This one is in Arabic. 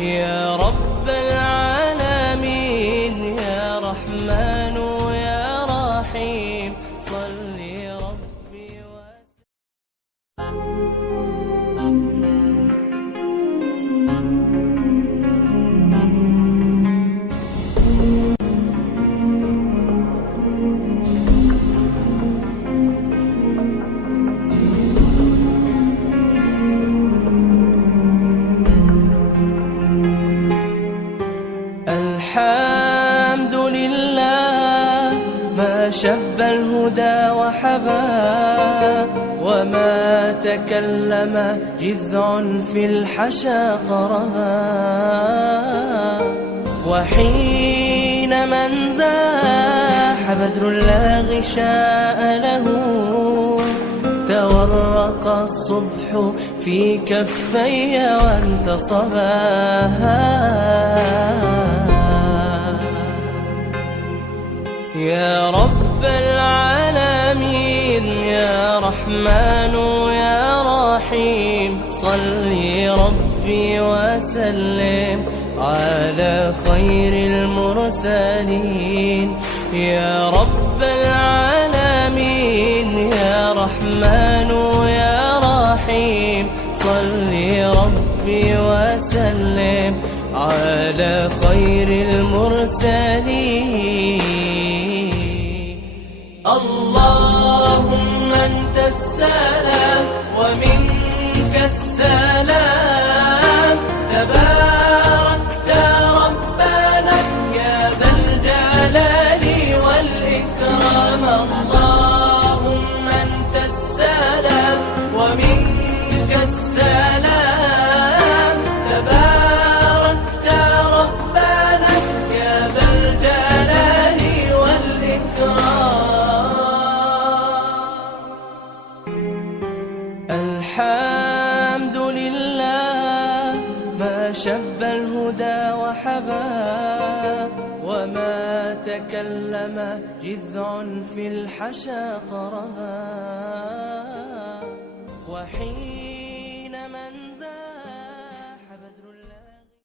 يا رب العالمين يا رحمن يا رحيم صل ربي الحمد لله ما شب الهدى وحبا وما تكلم جذع في الحشا طربا وحين من زاح بدر لا غشاء له تورق الصبح في كفي وانتصبا يا رب العالمين يا رحمن يا رحيم صل ربي وسلم على خير المرسلين يا رب العالمين يا رحمن يا رحيم صل ربي وسلم على خير المرسلين اللهم أنت السلام ومنك السلام تباركت ربنا يا ذا الجلال والإكرام اللهم أنت السلام ومنك السلام تباركت ربنا يا ذا الجلال والإكرام الحمد لله ما شب الهدى وحبا وما تكلم جذع في الحشا طربا وحين